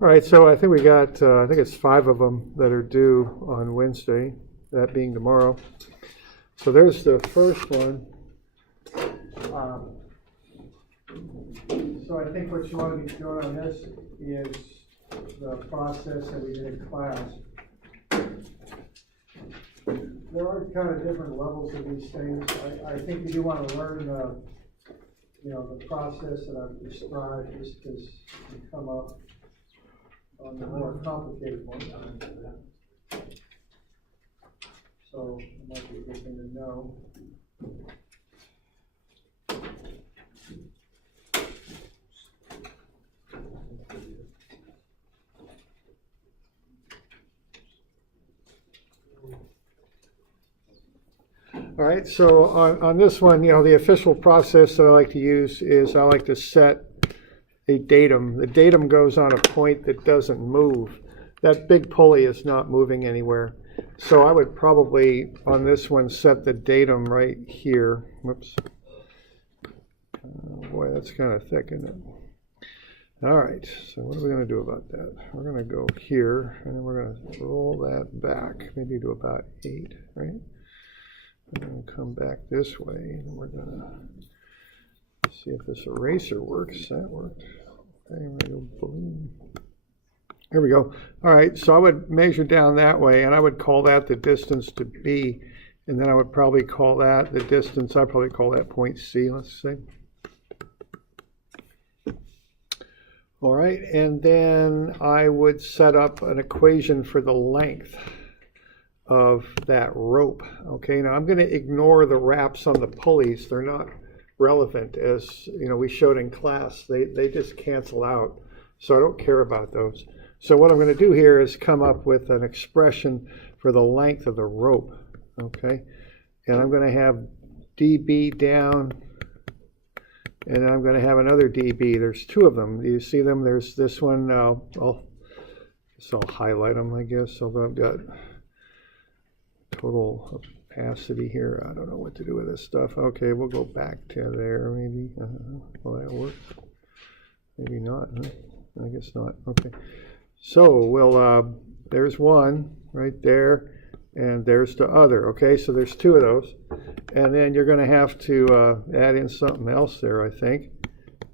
All right, so I think we got, I think it's 5 of them that are due on Wednesday, that being tomorrow. So there's the first one. So I think what you want to be doing on this is the process that we did in class. There are kind of different levels of these things. I think you do want to learn the process that I've described, just because you come up on the more complicated one. So it might be a good thing to know. All right, so on this one, the official process that I like to use is I like to set a datum. The datum goes on a point that doesn't move. That big pulley is not moving anywhere. So I would probably, on this one, set the datum right here. Whoops. Boy, that's kind of thick, isn't it? All right, so what are we going to do about that? We're going to go here, and then we're going to roll that back, maybe to about 8, right? I'm going to come back this way, and we're going to see if this eraser works. That worked. Okay, we're going to go boom. There we go. All right, so I would measure down that way, and I would call that the distance to B, and then I would probably call that the distance. I'd probably call that point C, let's say. All right, and then I would set up an equation for the length of that rope. Okay, now I'm going to ignore the wraps on the pulleys. They're not relevant, as we showed in class. They just cancel out, so I don't care about those. So what I'm going to do here is come up with an expression for the length of the rope. Okay, and I'm going to have dB down, and I'm going to have another dB. There's 2 of them. Do you see them? There's this one. I'll highlight them, I guess, although I've got total opacity here. I don't know what to do with this stuff. Okay, we'll go back to there, maybe. Will that work? Maybe not, huh? I guess not. Okay. So we'll, there's one right there, and there's the other. Okay, so there's 2 of those. And then you're going to have to add in something else there, I think.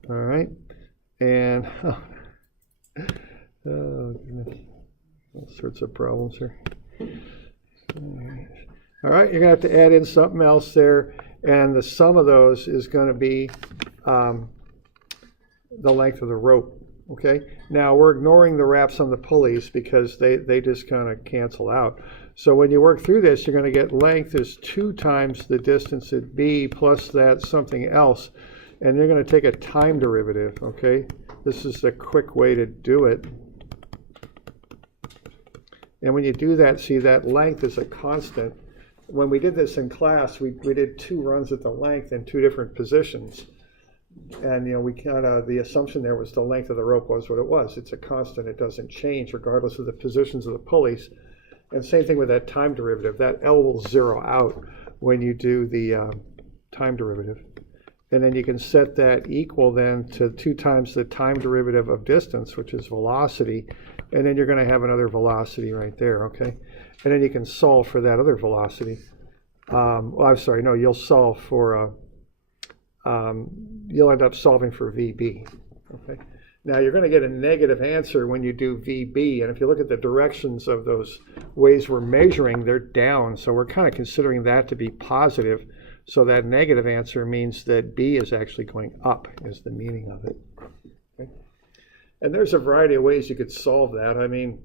All right. And, oh, goodness. All sorts of problems here. All right, you're going to have to add in something else there, and the sum of those is going to be the length of the rope. Okay, now we're ignoring the wraps on the pulleys because they just kind of cancel out. So when you work through this, you're going to get length is 2 times the distance at B plus that something else, and you're going to take a time derivative. Okay, this is a quick way to do it. And when you do that, see that length is a constant. When we did this in class, we did 2 runs at the length in 2 different positions. And we kind of, the assumption there was the length of the rope was what it was. It's a constant. It doesn't change regardless of the positions of the pulleys. And same thing with that time derivative. That L will zero out when you do the time derivative. And then you can set that equal then to 2 times the time derivative of distance, which is velocity. And then you're going to have another velocity right there, okay? And then you can solve for that other velocity. Well, I'm sorry, no, you'll solve for, you'll end up solving for VB, okay? Now you're going to get a negative answer when you do VB, and if you look at the directions of those ways we're measuring, they're down, so we're kind of considering that to be positive. So that negative answer means that B is actually going up, is the meaning of it. Okay? And there's a variety of ways you could solve that. I mean,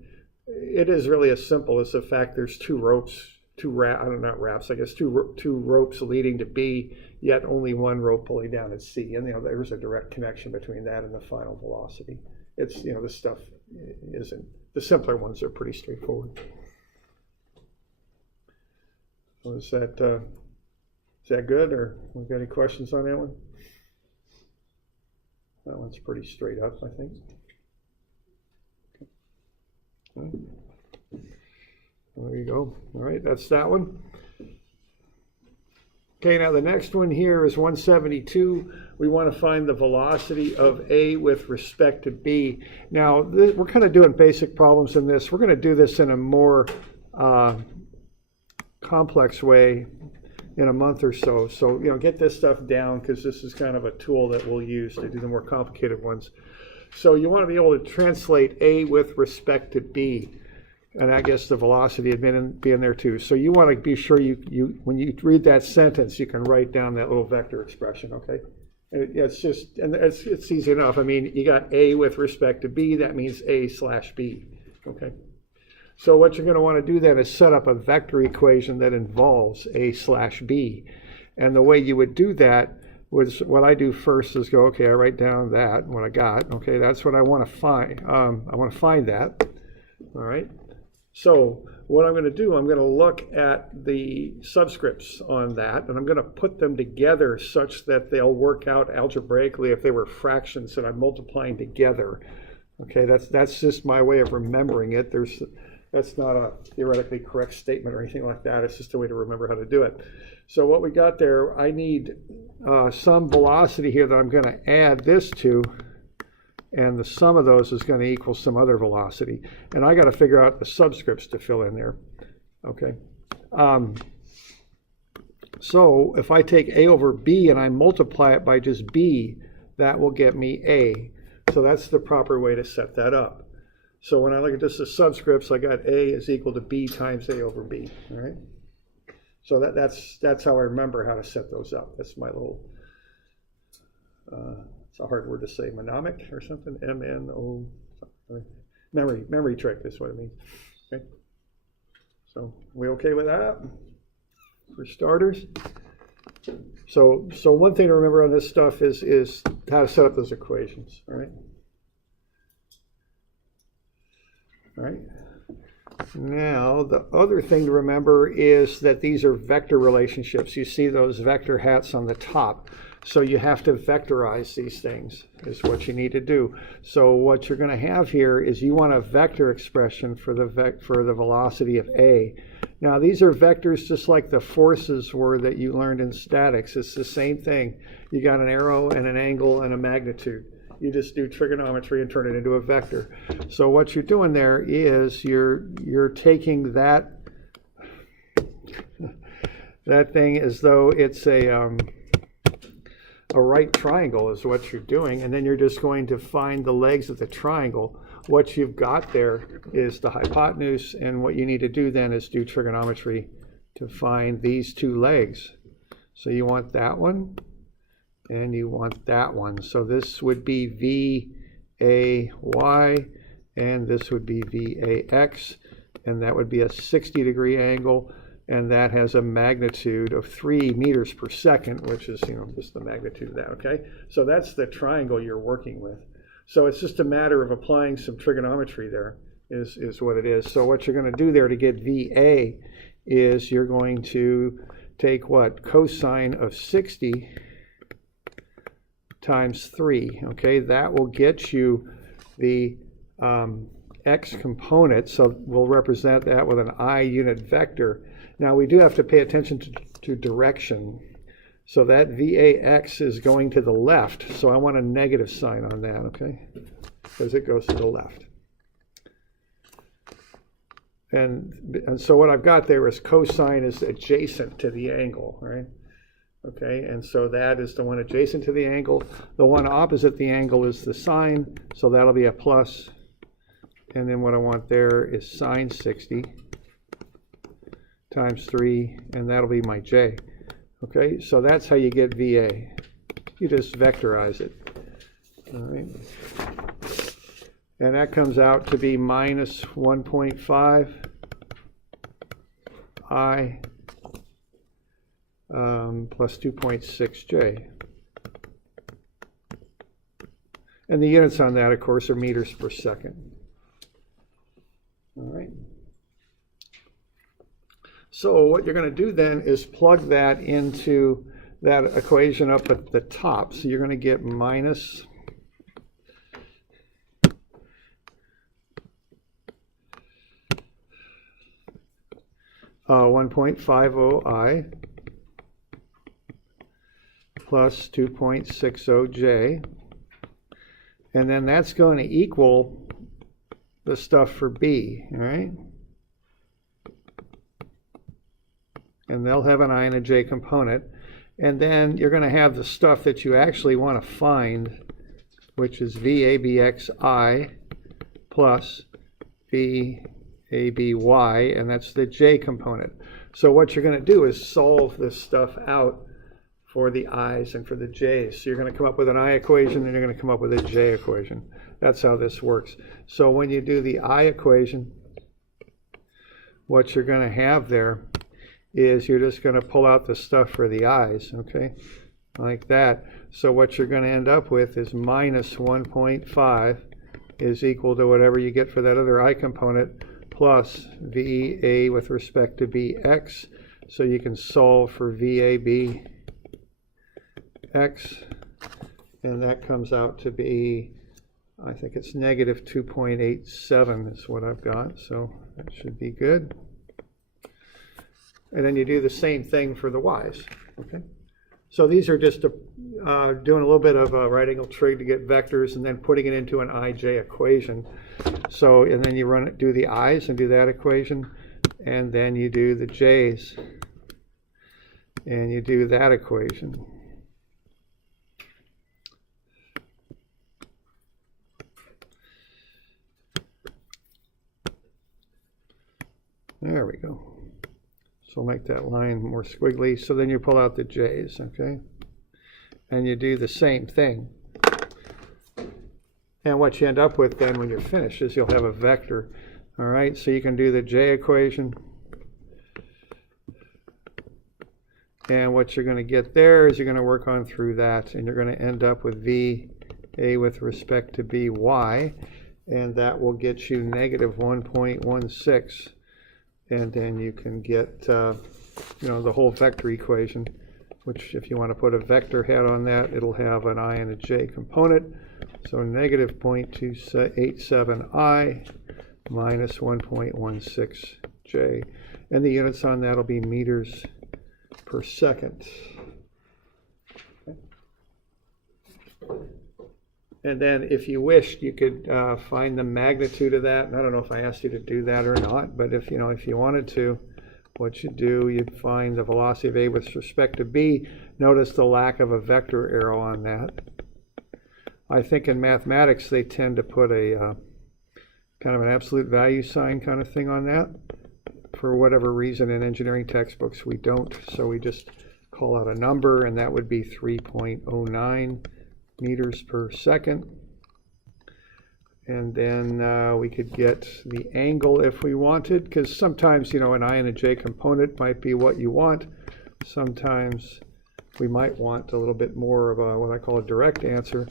it is really as simple as the fact there's 2 ropes, two ropes leading to B, yet only 1 rope pulling down at C. And there's a direct connection between that and the final velocity. It's, this stuff isn't, the simpler ones are pretty straightforward. So is that good, or we got any questions on that one? That one's pretty straight up, I think. Okay. There you go. All right, that's that one. Okay, now the next one here is 172. We want to find the velocity of A with respect to B. Now, we're kind of doing basic problems in this. We're going to do this in a more complex way in a month or so. So, get this stuff down, because this is kind of a tool that we'll use to do the more complicated ones. So you want to be able to translate A with respect to B. And I guess the velocity had be in there too. So you want to be sure when you read that sentence, you can write down that little vector expression, okay? And it's easy enough. I mean, you got A with respect to B, that means A/B, okay? So what you're going to want to do then is set up a vector equation that involves A/B. And the way you would do that was, what I do first is go, okay, I write down that, what I got, okay, that's what I want to find. I want to find that, all right? So what I'm going to do, I'm going to look at the subscripts on that, and I'm going to put them together such that they'll work out algebraically if they were fractions that I'm multiplying together. Okay, that's just my way of remembering it. That's not a theoretically correct statement or anything like that. It's just a way to remember how to do it. So what we got there, I need some velocity here that I'm going to add this to, and the sum of those is going to equal some other velocity. And I got to figure out the subscripts to fill in there. Okay. So if I take A over B and I multiply it by just B, that will get me A. So that's the proper way to set that up. So when I look at this as subscripts, I got A is equal to B times A over B. All right. So that's how I remember how to set those up. That's my little it's a hard word to say, mnemonic or something, M-N-O, memory trick is what it means. Okay. So we okay with that for starters? So one thing to remember on this stuff is how to set up those equations, all right? All right. Now, the other thing to remember is that these are vector relationships. You see those vector hats on the top. So you have to vectorize these things, is what you need to do. So what you're going to have here is you want a vector expression for the velocity of A. Now these are vectors just like the forces were that you learned in statics. It's the same thing. You got an arrow and an angle and a magnitude. You just do trigonometry and turn it into a vector. So what you're doing there is you're taking that thing as though it's a right triangle is what you're doing, and then you're just going to find the legs of the triangle. What you've got there is the hypotenuse, and what you need to do then is do trigonometry to find these two legs. So you want that one, and you want that one. So this would be VAY, and this would be VAX, and that would be a 60-degree angle. And that has a magnitude of 3 meters per second, which is, just the magnitude of that, okay? So that's the triangle you're working with. So it's just a matter of applying some trigonometry there is what it is. So what you're going to do there to get VA is you're going to take what? Cosine of 60 times 3, okay? That will get you the x component, so we'll represent that with an I unit vector. Now we do have to pay attention to direction. So that VAX is going to the left, so I want a negative sign on that, okay? Because it goes to the left. And so what I've got there is cosine is adjacent to the angle, right? Okay, and so that is the one adjacent to the angle. The one opposite the angle is the sine, so that'll be a plus. And then what I want there is sine 60 times 3, and that'll be my j. Okay, so that's how you get VA. You just vectorize it. All right. And that comes out to be minus 1.5 I plus 2.6j. And the units on that, of course, are meters per second. All right. So what you're going to do then is plug that into that equation up at the top. So you're going to get minus 1.50 I plus 2.60j. And then that's going to equal the stuff for B, all right? And they'll have an I and a j component. And then you're going to have the stuff that you actually want to find, which is VABXI plus VABY, and that's the j component. So what you're going to do is solve this stuff out for the i's and for the j's. So you're going to come up with an I equation, and you're going to come up with a j equation. That's how this works. So when you do the I equation, what you're going to have there is you're just going to pull out the stuff for the i's, okay, like that. So what you're going to end up with is minus 1.5 is equal to whatever you get for that other I component plus VA with respect to BX. So you can solve for VABX, and that comes out to be, I think it's negative 2.87 is what I've got, so that should be good. And then you do the same thing for the y's, okay? So these are just doing a little bit of a right angle trig to get vectors and then putting it into an IJ equation. So, and then you do the i's and do that equation, and then you do the j's and you do that equation. There we go. So we'll make that line more squiggly. So then you pull out the j's, okay? And you do the same thing. And what you end up with then when you're finished is you'll have a vector. All right, so you can do the j equation. And what you're going to get there is you're going to work on through that, and you're going to end up with VA with respect to BY, and that will get you negative 1.16. And then you can get, the whole vector equation, which if you want to put a vector head on that, it'll have an I and a j component. So negative 0.287I minus 1.16j. And the units on that will be meters per second. Okay. And then if you wished, you could find the magnitude of that. And I don't know if I asked you to do that or not, but if you wanted to, what you do, you'd find the velocity of A with respect to B. Notice the lack of a vector arrow on that. I think in mathematics they tend to put a kind of an absolute value sign kind of thing on that. For whatever reason in engineering textbooks we don't, so we just call out a number, and that would be 3.09 meters per second. And then we could get the angle if we wanted, because sometimes an I and a j component might be what you want. Sometimes we might want a little bit more of what I call a direct answer,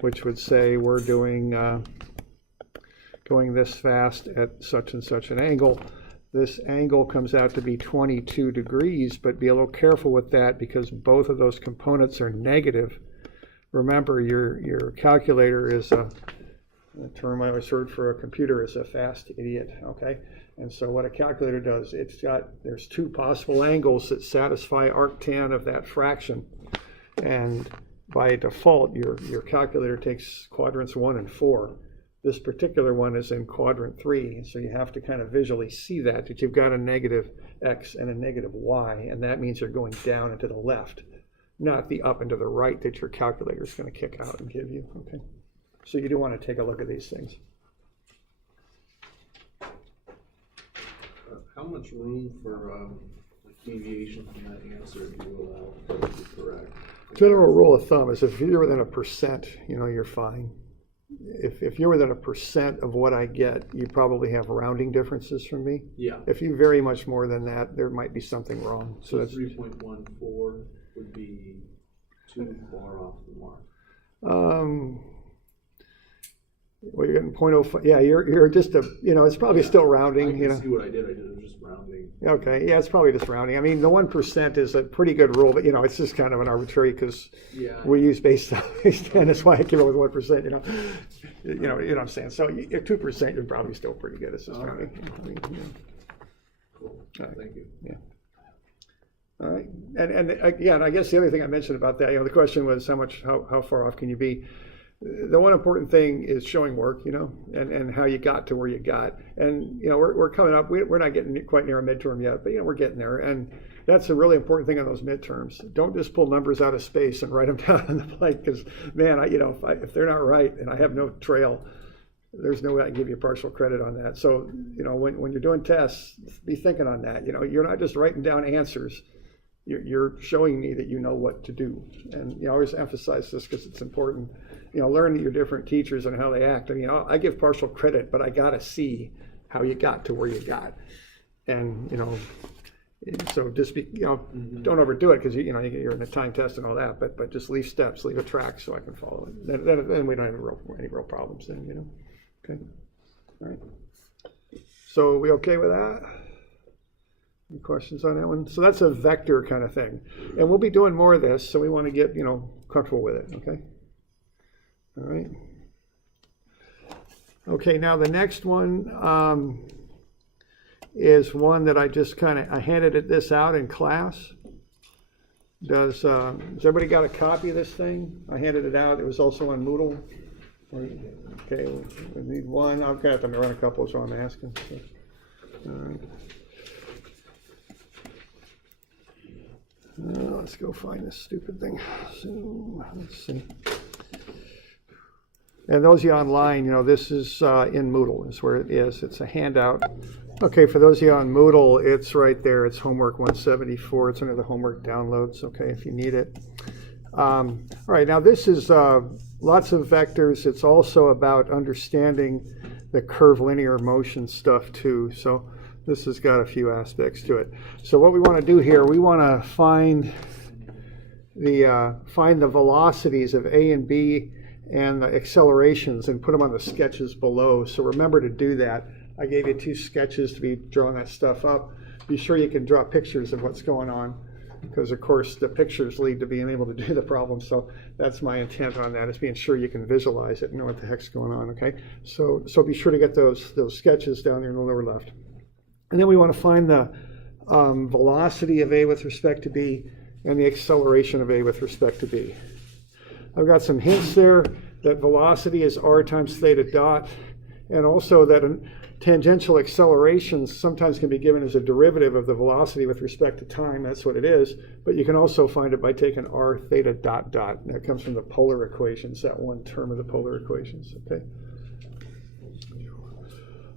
which would say we're doing going this fast at such and such an angle. This angle comes out to be 22 degrees, but be a little careful with that because both of those components are negative. Remember, your calculator is a term I always heard for a computer is a fast idiot, okay? And so what a calculator does, there's two possible angles that satisfy arctan of that fraction. And by default, your calculator takes quadrants 1 and 4. This particular one is in quadrant 3, so you have to kind of visually see that you've got a negative x and a negative y, and that means you're going down and to the left, not the up and to the right that your calculator is going to kick out and give you, okay? So you do want to take a look at these things. How much room for deviation from that answer do you allow to be correct? General rule of thumb is if you're within 1%, you're fine. If you're within 1% of what I get, you probably have rounding differences from me. Yeah. If you vary much more than that, there might be something wrong. So that's 3.14 would be too far off the mark. Well, you're getting 0.05. Yeah, you're just it's probably still rounding. I can see what I did. I did it just rounding. Okay, yeah, it's probably just rounding. I mean, the 1% is a pretty good rule, but it's just kind of an arbitrary because we use base 10. That's why I came up with 1%. You know what I'm saying. So 2%, you're probably still pretty good. It's just rounding. Cool. Thank you. Yeah. All right, and again, I guess the other thing I mentioned about that, the question was how far off can you be? The one important thing is showing work, and how you got to where you got. And, we're coming up, we're not getting quite near a midterm yet, but, we're getting there. And that's a really important thing on those midterms. Don't just pull numbers out of space and write them down on the blank, because, man, if they're not right and I have no trail, there's no way I can give you partial credit on that. So, when you're doing tests, be thinking on that. You're not just writing down answers. You're showing me that you know what to do. And you always emphasize this because it's important. Learn your different teachers and how they act. I give partial credit, but I got to see how you got to where you got. And, so just be, don't overdo it because, you're in a time test and all that, but just leave steps, leave a track so I can follow it. Then we don't have any real problems then, Okay. All right. So are we okay with that? Any questions on that one? So that's a vector kind of thing. And we'll be doing more of this, so we want to get, comfortable with it, okay? All right. Okay, now the next one is one that I handed this out in class. Has everybody got a copy of this thing? I handed it out. It was also on Moodle. Okay, we need one. I've got them to run a couple, so I'm asking. So, all right. Let's go find this stupid thing. So, let's see. And those of you online, this is in Moodle, is where it is. It's a handout. Okay, for those of you on Moodle, it's right there. It's homework 174. It's under the homework downloads, okay, if you need it. All right, now this is lots of vectors. It's also about understanding the curvilinear motion stuff too. So this has got a few aspects to it. So what we want to do here, we want to find the velocities of A and B and the accelerations and put them on the sketches below. So remember to do that. I gave you 2 sketches to be drawing that stuff up. Be sure you can draw pictures of what's going on, because of course the pictures lead to being able to do the problem. So that's my intent on that, is being sure you can visualize it and know what the heck's going on, okay? So be sure to get those sketches down there in the lower left. And then we want to find the velocity of A with respect to B and the acceleration of A with respect to B. I've got some hints there that velocity is r times theta dot, and also that tangential accelerations sometimes can be given as a derivative of the velocity with respect to time. That's what it is. But you can also find it by taking r theta dot dot. And that comes from the polar equations, that one term of the polar equations. Okay.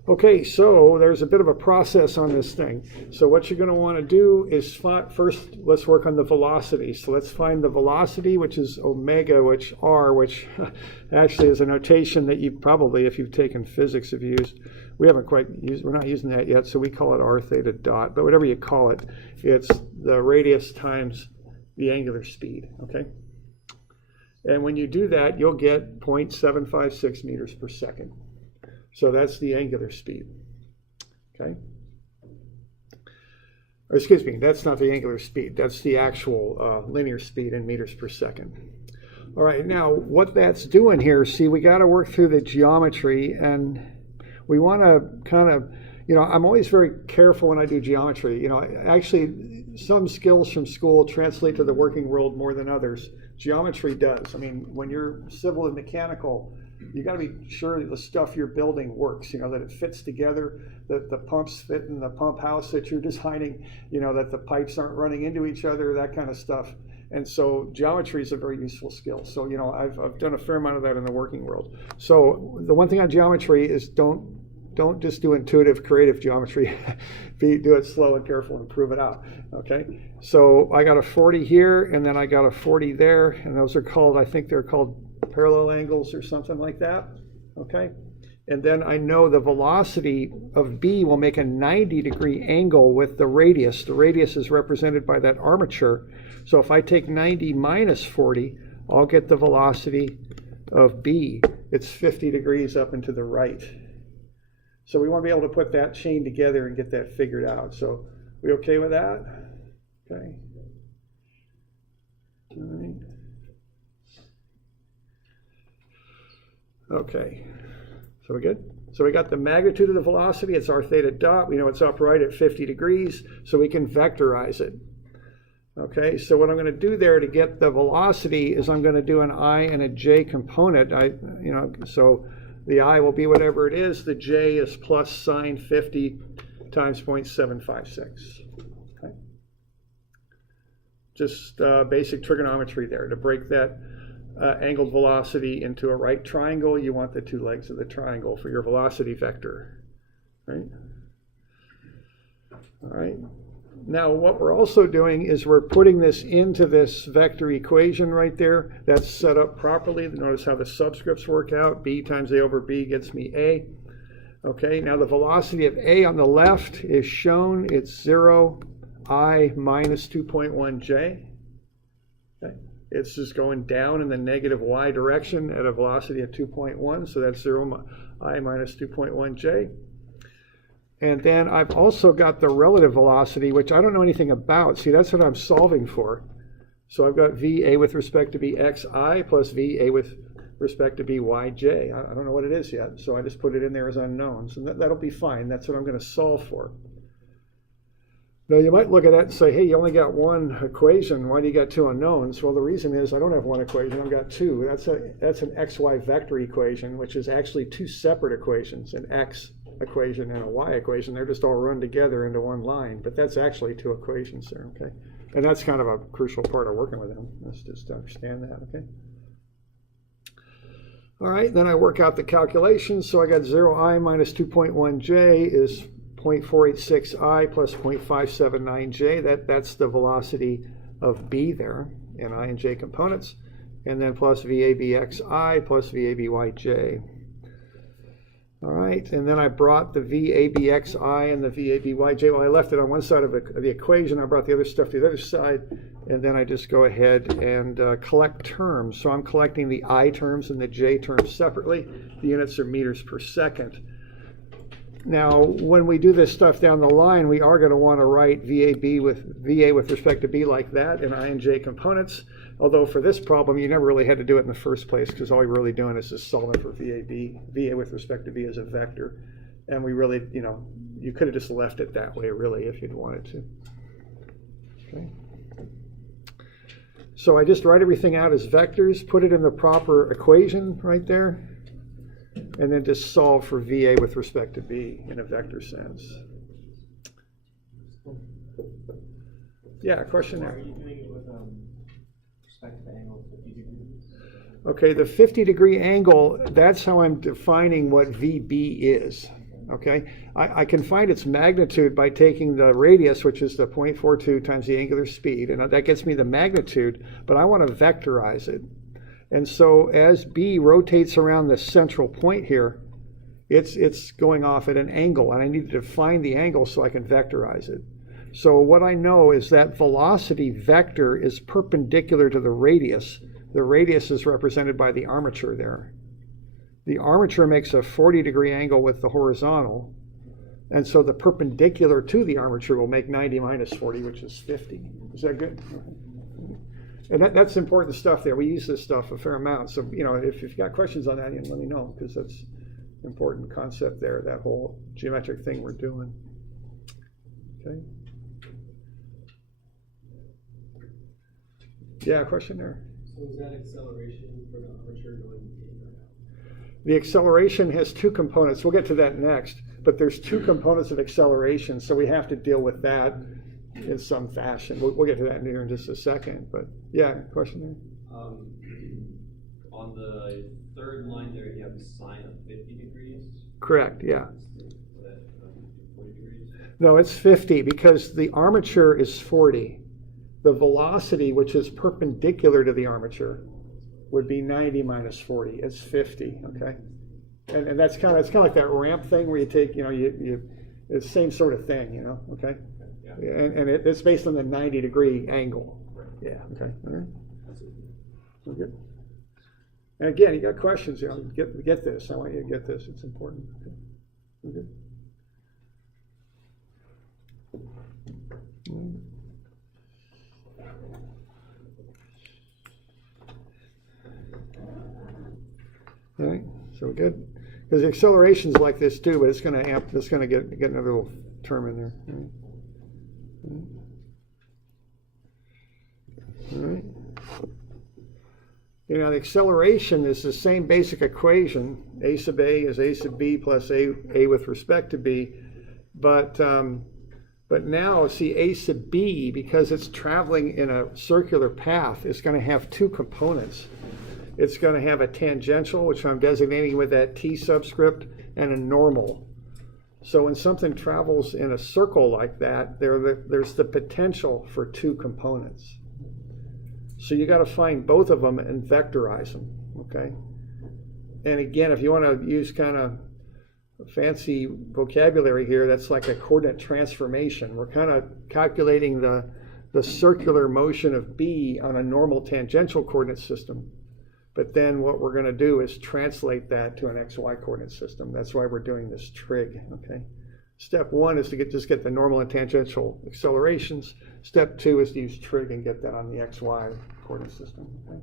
Okay, so there's a bit of a process on this thing. So what you're going to want to do is first, let's work on the velocity. So let's find the velocity, which is omega, which actually is a notation that you probably, if you've taken physics, have used. We're not using that yet, so we call it r theta dot. But whatever you call it, it's the radius times the angular speed, okay? And when you do that, you'll get 0.756 meters per second. So that's the angular speed, okay? Or excuse me, that's not the angular speed. That's the actual linear speed in meters per second. All right, now what that's doing here, see, we got to work through the geometry, and we want to kind of, I'm always very careful when I do geometry. Actually, some skills from school translate to the working world more than others. Geometry does. I mean, when you're civil and mechanical, you got to be sure that the stuff you're building works, that it fits together, that the pumps fit in the pump house that you're designing, that the pipes aren't running into each other, that kind of stuff. And so geometry is a very useful skill. So, I've done a fair amount of that in the working world. So the one thing on geometry is don't just do intuitive, creative geometry. Do it slow and careful and prove it out, okay? So I got a 40 here, and then I got a 40 there, and those are called, I think they're called parallel angles or something like that, okay? And then I know the velocity of B will make a 90-degree angle with the radius. The radius is represented by that armature. So if I take 90 minus 40, I'll get the velocity of B. It's 50 degrees up and to the right. So we want to be able to put that chain together and get that figured out. So we okay with that? Okay. All right. Okay, so we're good? So we got the magnitude of the velocity, it's r theta dot. We know it's upright at 50 degrees, so we can vectorize it. Okay, so what I'm going to do there to get the velocity is I'm going to do an I and a j component. So the I will be whatever it is. The j is plus sine 50 times 0.756. Okay. Just basic trigonometry there. To break that angled velocity into a right triangle, you want the two legs of the triangle for your velocity vector. Right? All right. Now what we're also doing is we're putting this into this vector equation right there. That's set up properly. Notice how the subscripts work out. B times A over B gets me A. Okay, now the velocity of A on the left is shown. It's 0, I minus 2.1 J. Okay. It's just going down in the negative Y direction at a velocity of 2.1. So that's 0, I minus 2.1 J. And then I've also got the relative velocity, which I don't know anything about. See, that's what I'm solving for. So I've got VA with respect to BXI plus VA with respect to BYJ. I don't know what it is yet, so I just put it in there as unknowns. And that'll be fine. That's what I'm going to solve for. Now, you might look at that and say, hey, you only got one equation. Why do you got two unknowns? Well, the reason is I don't have one equation. I've got two. That's an XY vector equation, which is actually two separate equations, an X equation and a Y equation. They're just all run together into one line, but that's actually two equations there, okay? And that's kind of a crucial part of working with them. Let's just understand that, okay? All right, then I work out the calculations. So I got 0I minus 2.1J is 0.486I plus 0.579J. That's the velocity of B there in I and J components. And then plus VABXI plus VABYJ. All right, and then I brought the VABXI and the VABYJ. Well, I left it on one side of the equation. I brought the other stuff to the other side, and then I just go ahead and collect terms. So I'm collecting the I terms and the J terms separately. The units are meters per second. Now, when we do this stuff down the line, we are going to want to write VA with respect to B like that in I and J components. Although for this problem, you never really had to do it in the first place because all you're really doing is just solving for VA with respect to B as a vector. And we really, you could have just left it that way really if you'd wanted to. Okay. So I just write everything out as vectors, put it in the proper equation right there, and then just solve for VA with respect to B in a vector sense. Yeah, question there. Are you doing it with respect to the angle of 50 degrees? Okay, the 50-degree angle, that's how I'm defining what VB is. Okay, I can find its magnitude by taking the radius, which is the 0.42 times the angular speed, and that gets me the magnitude, but I want to vectorize it. And so as B rotates around the central point here, it's going off at an angle, and I need to define the angle so I can vectorize it. So what I know is that velocity vector is perpendicular to the radius. The radius is represented by the armature there. The armature makes a 40-degree angle with the horizontal, and so the perpendicular to the armature will make 90 minus 40, which is 50. Is that good? And that's important stuff there. We use this stuff a fair amount. So, if you've got questions on that, let me know, because that's an important concept there, that whole geometric thing we're doing. Okay. Yeah, question there. So is that acceleration for the armature going in or out? The acceleration has two components. We'll get to that next. But there's two components of acceleration, so we have to deal with that in some fashion. We'll get to that here in just a second. But yeah, question there? On the third line there, you have a sine of 50 degrees. Correct, yeah. Is that 40 degrees? No, it's 50 because the armature is 40. The velocity, which is perpendicular to the armature, would be 90 minus 40. It's 50, okay? And that's kind of like that ramp thing where you take, it's the same sort of thing, okay? Yeah. And it's based on the 90-degree angle. Yeah, okay. All right. We're good. And again, you got questions, get this. I want you to get this. It's important. Okay. We're good. All right, so we're good. Because the acceleration's like this too, but it's going to amp. It's going to get another little term in there. All right. You know, the acceleration is the same basic equation. A sub A is A sub B plus A with respect to B. But now, see, A sub B, because it's traveling in a circular path, is going to have two components. It's going to have a tangential, which I'm designating with that T subscript, and a normal. So when something travels in a circle like that, there's the potential for two components. So you got to find both of them and vectorize them, okay? And again, if you want to use kind of fancy vocabulary here, that's like a coordinate transformation. We're kind of calculating the circular motion of B on a normal tangential coordinate system. But then what we're going to do is translate that to an XY coordinate system. That's why we're doing this trig, okay? Step one is to just get the normal and tangential accelerations. Step two is to use trig and get that on the XY coordinate system, okay?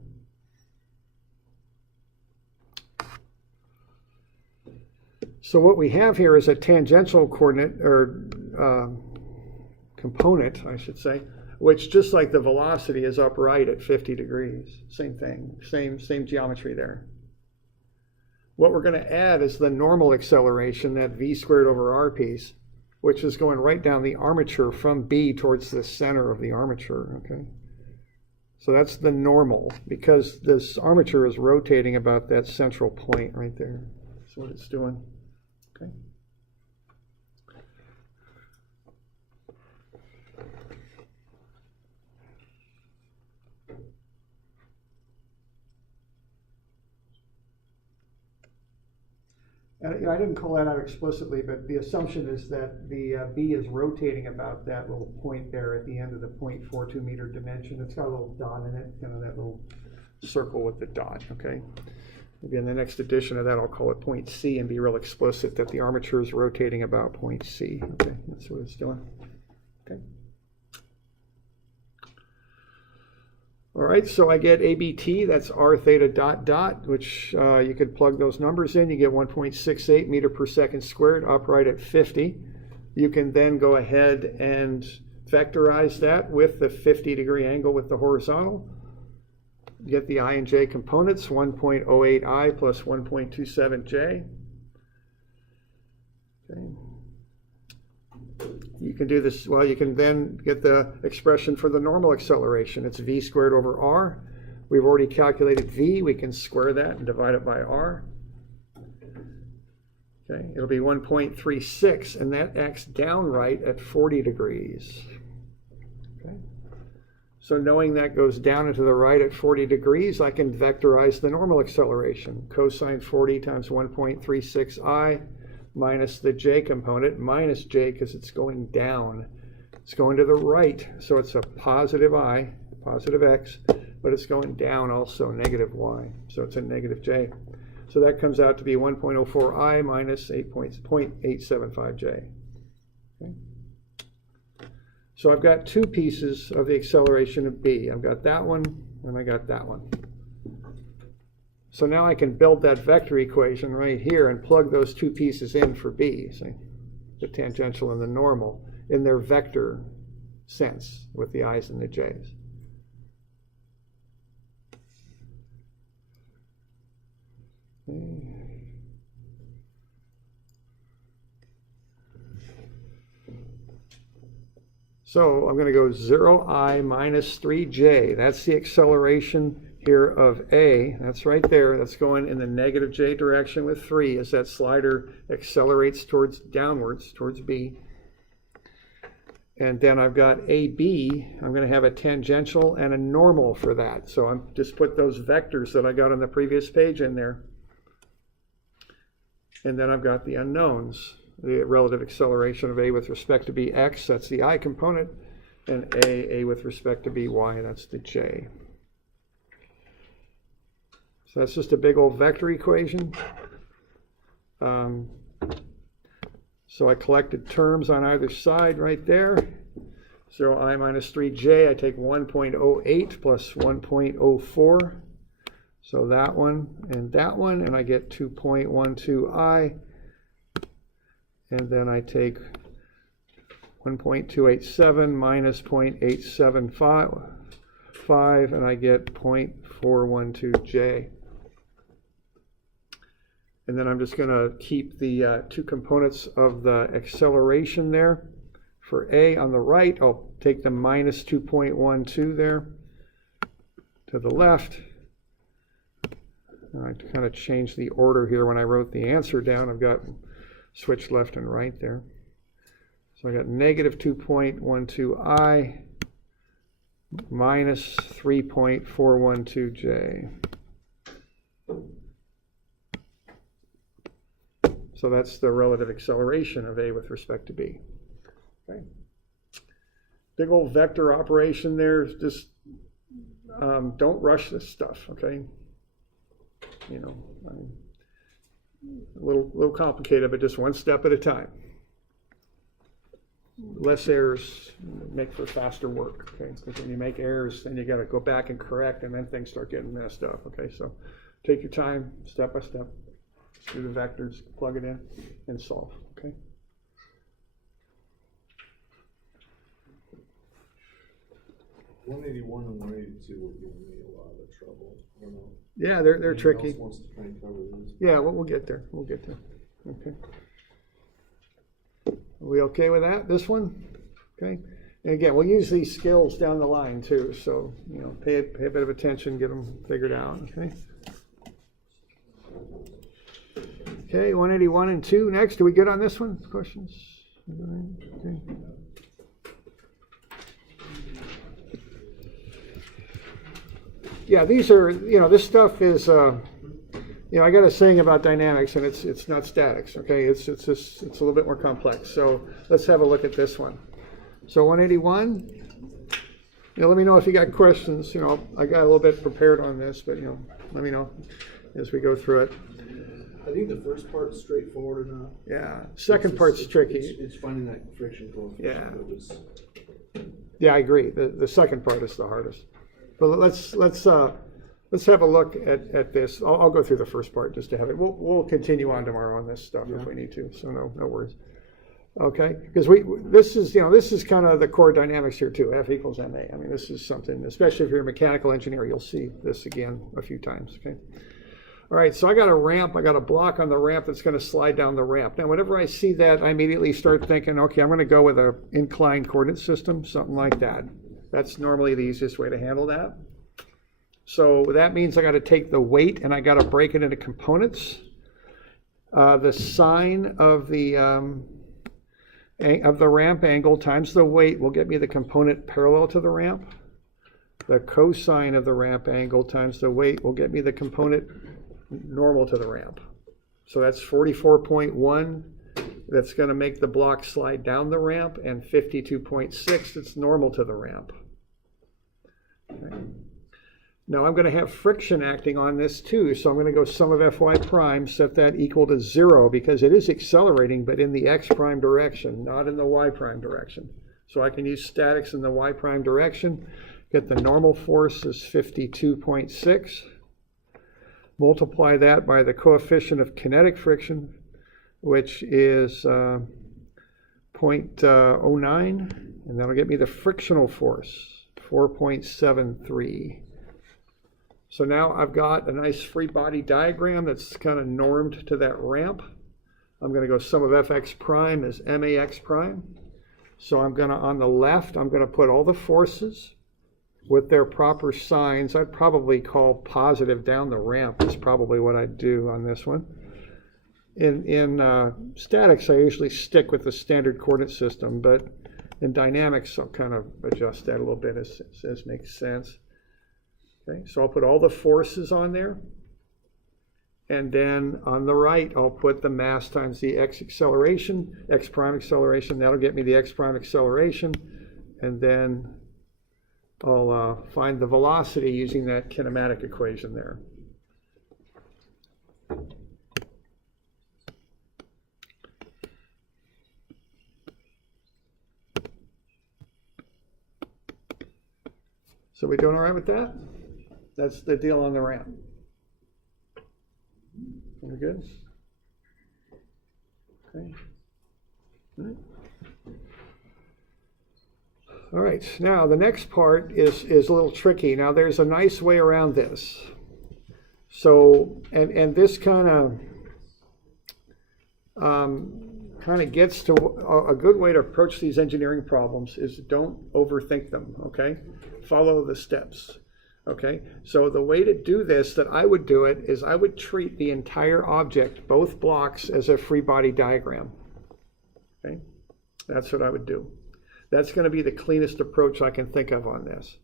So what we have here is a tangential coordinate, or component, I should say, which, just like the velocity, is upright at 50 degrees. Same thing, same geometry there. What we're going to add is the normal acceleration, that v squared over r piece, which is going right down the armature from B towards the center of the armature, okay? So that's the normal, because this armature is rotating about that central point right there. That's what it's doing, okay? And I didn't call that out explicitly, but the assumption is that the B is rotating about that little point there at the end of the 0.42 meter dimension. It's got a little dot in it, you know, that little circle with the dot, okay? Maybe in the next edition of that, I'll call it point C and be real explicit that the armature is rotating about point C. Okay, that's what it's doing. Okay. All right, so I get ABT, that's r theta dot dot, which you could plug those numbers in. You get 1.68 meter per second squared, upright at 50. You can then go ahead and vectorize that with the 50-degree angle with the horizontal. You get the I and j components, 1.08i plus 1.27j. Okay. You can do this, well, you can then get the expression for the normal acceleration. It's v squared over r. We've already calculated v. We can square that and divide it by r. Okay, it'll be 1.36, and that acts downright at 40 degrees. Okay. So knowing that goes down and to the right at 40 degrees, I can vectorize the normal acceleration. Cosine 40 times 1.36i minus the j component, minus j because it's going down. It's going to the right, so it's a positive I, positive x, but it's going down also, negative y, so it's a negative j. So that comes out to be 1.04i minus 0.875j. Okay. So I've got two pieces of the acceleration of B. I've got that one, and I got that one. So now I can build that vector equation right here and plug those two pieces in for B, see? The tangential and the normal, in their vector sense with the i's and the j's. So I'm going to go 0i minus 3j. That's the acceleration here of A. That's right there. That's going in the negative j direction with 3 as that slider accelerates towards downwards, towards B. And then I've got AB. I'm going to have a tangential and a normal for that. So I'm just put those vectors that I got on the previous page in there. And then I've got the unknowns, the relative acceleration of A with respect to BX, that's the I component, and A with respect to BY, that's the J. So that's just a big old vector equation. So I collected terms on either side right there. 0i minus 3j, I take 1.08 plus 1.04. So that one, and I get 2.12i. And then I take 1.287 minus 0.875, 5, and I get 0.412J. And then I'm just going to keep the two components of the acceleration there. For A on the right, I'll take the minus 2.12 there to the left. And I kind of changed the order here when I wrote the answer down. I've got switched left and right there. So I got negative 2.12I minus 3.412J. So that's the relative acceleration of A with respect to B. Okay. Big old vector operation there. Just don't rush this stuff, okay? You know, a little complicated, but just one step at a time. Less errors make for faster work, okay? Because when you make errors, then you got to go back and correct, and then things start getting messed up, okay? So take your time, step by step. Just do the vectors, plug it in, and solve, okay? 181 and 182 were giving me a lot of trouble. I don't know. Yeah, they're Anyone tricky. else wants to try and cover this? Yeah, we'll get there. We'll get there. Okay. Are we okay with that? This one? Okay. And again, we'll use these skills down the line too. So, you know, pay a bit of attention, get them figured out. Okay. Okay, 181 and 2. Next, are we good on this one? Questions? Okay. Yeah, these are, you know, this stuff is, you know, I got a saying about dynamics, and it's not statics, okay? It's just, it's a little bit more complex. So let's have a look at this one. So 181, you know, let me know if you got questions. You know, I got a little bit prepared on this, but, you know, let me know as we go through it. I think the first part's straightforward enough. Yeah, second part's tricky. It's finding that friction coefficient. Yeah. That was, Yeah, I agree. The second part is the hardest. But let's have a look at this. I'll go through the first part just to have it. We'll continue on tomorrow on this stuff if we need to. So no worries. Okay, because this is kind of the core dynamics here too. F equals ma. I mean, this is something, especially if you're a mechanical engineer, you'll see this again a few times. Okay. All right, so I got a ramp. I got a block on the ramp that's going to slide down the ramp. Now, whenever I see that, I immediately start thinking, okay, I'm going to go with an inclined coordinate system, something like that. That's normally the easiest way to handle that. So that means I got to take the weight and I got to break it into components. The sine of the ramp angle times the weight will get me the component parallel to the ramp. The cosine of the ramp angle times the weight will get me the component normal to the ramp. So that's 44.1. That's going to make the block slide down the ramp, and 52.6 that's normal to the ramp. Okay. Now I'm going to have friction acting on this too, so I'm going to go sum of Fy prime, set that equal to 0, because it is accelerating, but in the x prime direction, not in the y prime direction. So I can use statics in the y prime direction, get the normal force is 52.6, multiply that by the coefficient of kinetic friction, which is 0.09, and that'll get me the frictional force, 4.73. So now I've got a nice free body diagram that's kind of normed to that ramp. I'm going to go sum of Fx prime is max prime. So I'm going to, on the left, I'm going to put all the forces with their proper signs. I'd probably call positive down the ramp is probably what I'd do on this one. In statics, I usually stick with the standard coordinate system, but in dynamics, I'll kind of adjust that a little bit as makes sense. Okay, so I'll put all the forces on there. And then on the right, I'll put the mass times the x acceleration, x prime acceleration. That'll get me the x prime acceleration. And then I'll find the velocity using that kinematic equation there. So we doing all right with that? That's the deal on the ramp. Are we good? Okay. All right. All right, now the next part is a little tricky. Now there's a nice way around this. So, and this kind of gets to a good way to approach these engineering problems is don't overthink them, okay? Follow the steps, okay? So the way to do this that I would do it is I would treat the entire object, both blocks, as a free body diagram, okay? That's what I would do. That's going to be the cleanest approach I can think of on this.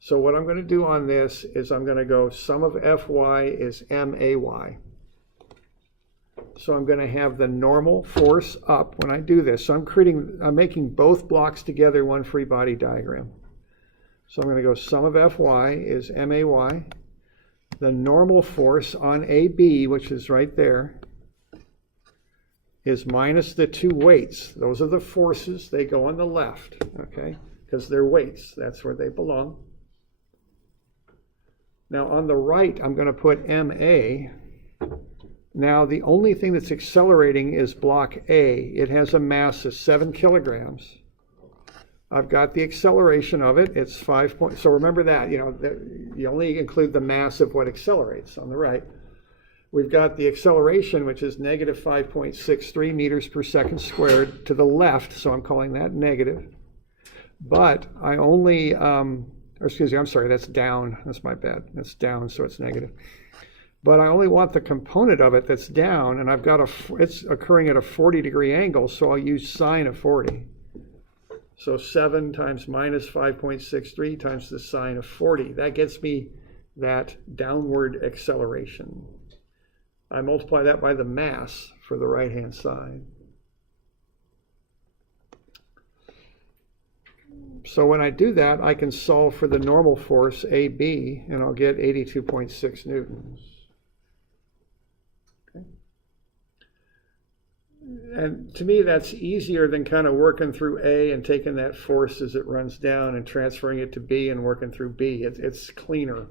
So what I'm going to do on this is I'm going to go sum of Fy is MAY. So I'm going to have the normal force up when I do this. So I'm making both blocks together one free body diagram. So I'm going to go sum of Fy is MAY. The normal force on AB, which is right there, is minus the two weights. Those are the forces. They go on the left, okay? Because they're weights. That's where they belong. Now on the right, I'm going to put MA. Now the only thing that's accelerating is block A. It has a mass of 7 kilograms. I've got the acceleration of it. It's 5 points. So remember that, you only include the mass of what accelerates on the right. We've got the acceleration, which is negative 5.63 meters per second squared to the left, so I'm calling that negative. But I only, excuse me, I'm sorry, that's down. That's my bad. That's down, so it's negative. But I only want the component of it that's down, and I've got it's occurring at a 40-degree angle, so I'll use sine of 40. So 7 times minus 5.63 times the sine of 40. That gets me that downward acceleration. I multiply that by the mass for the right-hand side. So when I do that, I can solve for the normal force, AB, and I'll get 82.6 newtons. Okay. And to me, that's easier than kind of working through A and taking that force as it runs down and transferring it to B and working through B. It's cleaner.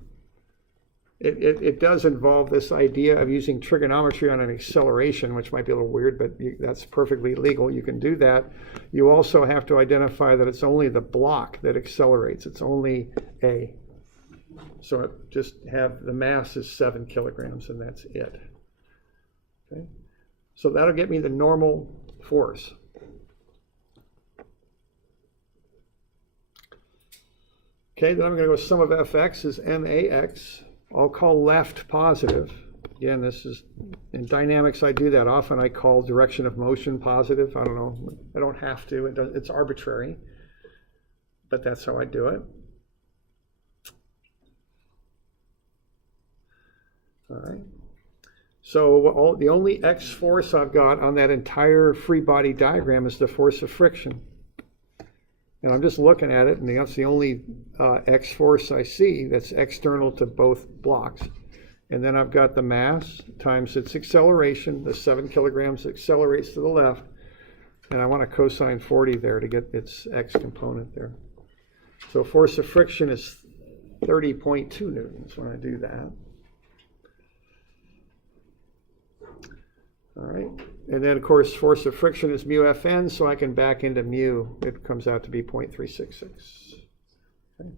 It does involve this idea of using trigonometry on an acceleration, which might be a little weird, but that's perfectly legal. You can do that. You also have to identify that it's only the block that accelerates. It's only A. So it just have the mass is 7 kilograms, and that's it. Okay. So that'll get me the normal force. Okay, then I'm going to go sum of Fx is MAX. I'll call left positive. Again, this is, in dynamics I do that often. I call direction of motion positive. I don't know, I don't have to. It's arbitrary, but that's how I do it. All right. So the only X force I've got on that entire free body diagram is the force of friction. And I'm just looking at it, and that's the only X force I see that's external to both blocks. And then I've got the mass times its acceleration. The 7 kilograms accelerates to the left. And I want to cosine 40 there to get its X component there. So force of friction is 30.2 newtons when I do that. All right. And then, of course, force of friction is mu Fn, so I can back into mu. It comes out to be 0.366. Okay.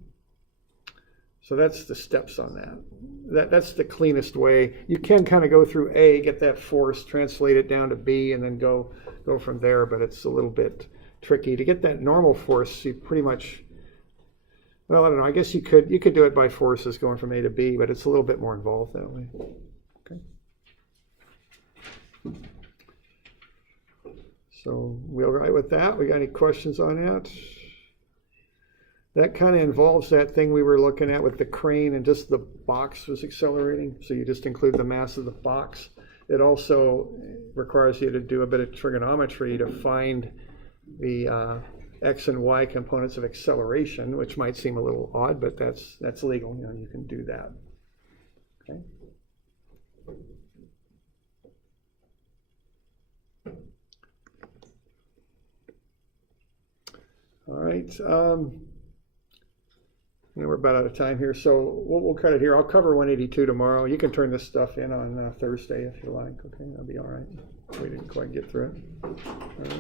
So that's the steps on that. That's the cleanest way. You can kind of go through A, get that force, translate it down to B, and then go from there, but it's a little bit tricky. To get that normal force, you pretty much, well, I don't know, I guess you could do it by forces going from A to B, but it's a little bit more involved that way. Okay. So we all right with that? We got any questions on that? That kind of involves that thing we were looking at with the crane and just the box was accelerating. So you just include the mass of the box. It also requires you to do a bit of trigonometry to find the X and Y components of acceleration, which might seem a little odd, but that's legal. You can do that. Okay. All right. We're about out of time here, so we'll cut it here. I'll cover 182 tomorrow. You can turn this stuff in on Thursday if you like. Okay, that'll be all right. We didn't quite get through it. All right.